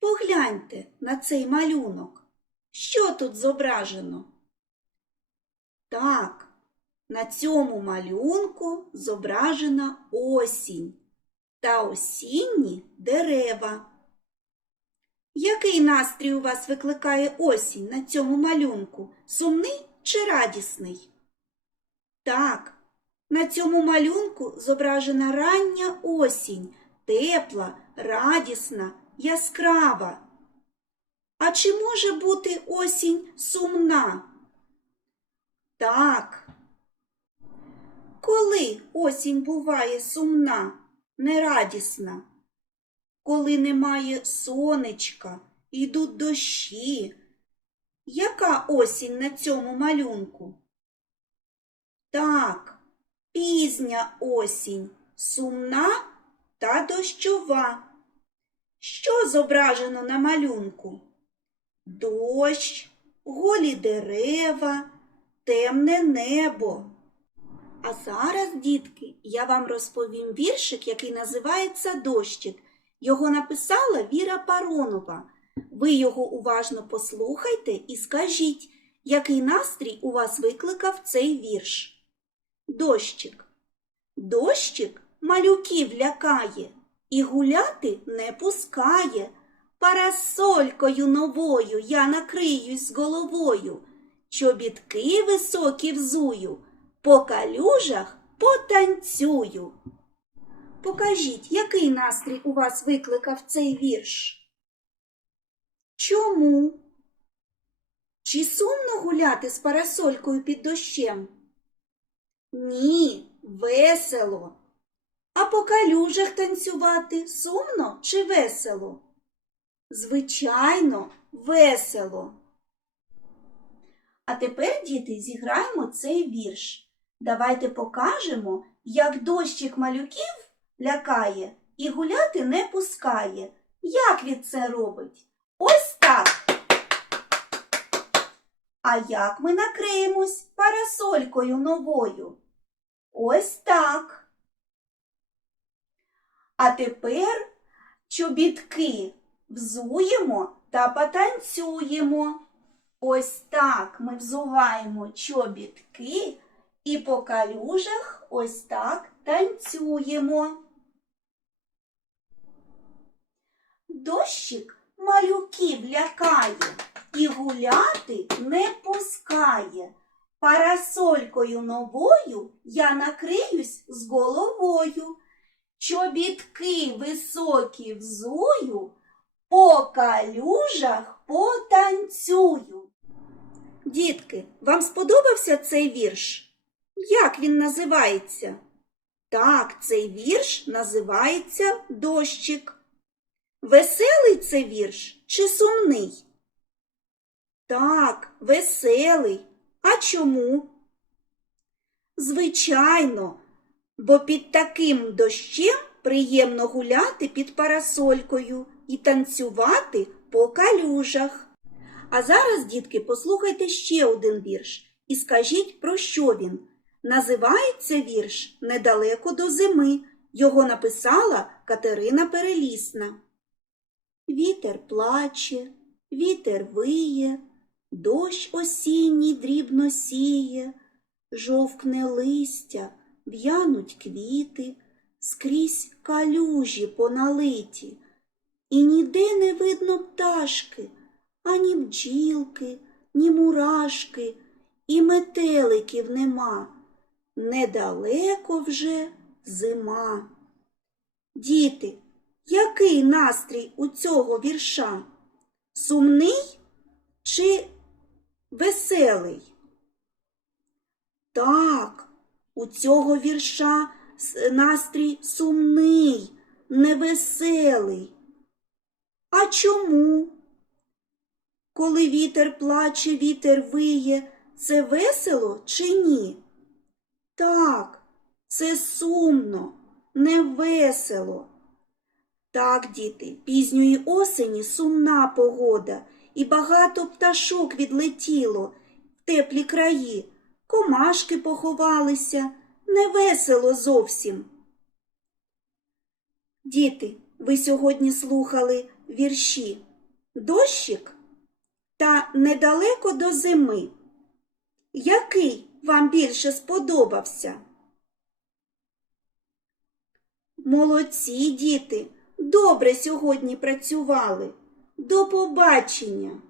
Погляньте на цей малюнок. Що тут зображено? Так, на цьому малюнку зображена осінь та осінні дерева. Який настрій у вас викликає осінь на цьому малюнку? Сумний чи радісний? Так, на цьому малюнку зображена рання осінь, тепла, радісна, яскрава. А чи може бути осінь сумна? Так. Коли осінь буває сумна, нерадісна? Коли немає сонечка, йдуть дощі. Яка осінь на цьому малюнку? Так, пізня осінь, сумна та дощова. Що зображено на малюнку? Дощ, голі дерева, темне небо. А зараз, дітки, я вам розповім віршик, який називається Дощик. Його написала Віра Паронова. Ви його уважно послухайте і скажіть, який настрій у вас викликав цей вірш. Дощик. Дощик малюків лякає і гуляти не пускає. Парасолькою новою я накриюсь головою, чобітки високі взую, по калюжах потанцюю. Покажіть, який настрій у вас викликав цей вірш? Чому? Чи сумно гуляти з парасолькою під дощем? Ні, весело. А по калюжах танцювати сумно чи весело? Звичайно, весело. А тепер, діти, зіграємо цей вірш. Давайте покажемо, як дощик малюків лякає і гуляти не пускає. Як він це робить? Ось так. А як ми накриємось парасолькою новою? Ось так. А тепер чобітки взуємо та потанцюємо. Ось так ми взуваємо чобітки і по калюжах ось так танцюємо. Дощик малюків лякає і гуляти не пускає. Парасолькою новою я накриюсь з головою. Чобітки високі взую, по калюжах потанцюю. Дітки, вам сподобався цей вірш? Як він називається? Так, цей вірш називається Дощик. Веселий це вірш чи сумний? Так, веселий. А чому? Звичайно, бо під таким дощем приємно гуляти під парасолькою і танцювати по калюжах. А зараз, дітки, послухайте ще один вірш і скажіть, про що він. Називається вірш Недалеко до зими. Його написала Катерина Перелісна. Вітер плаче, вітер виє, дощ осінній дрібно сіє, жовкне листя, в'януть квіти, скрізь калюжі поналиті, і ніде не видно пташки, ані бджілки, ні мурашки, і метеликів нема. Недалеко вже зима. Діти, який настрій у цього вірша? Сумний чи веселий? Так, у цього вірша настрій сумний, невеселий. А чому? Коли вітер плаче, вітер виє, це весело чи ні? Так, це сумно, невесело. Так, діти, пізньої осені сумна погода, і багато пташок відлетіло в теплі краї, комашки поховалися, невесело зовсім. Діти, ви сьогодні слухали вірші дощик та недалеко до зими. Який вам більше сподобався? Молодці, діти, добре сьогодні працювали. До побачення!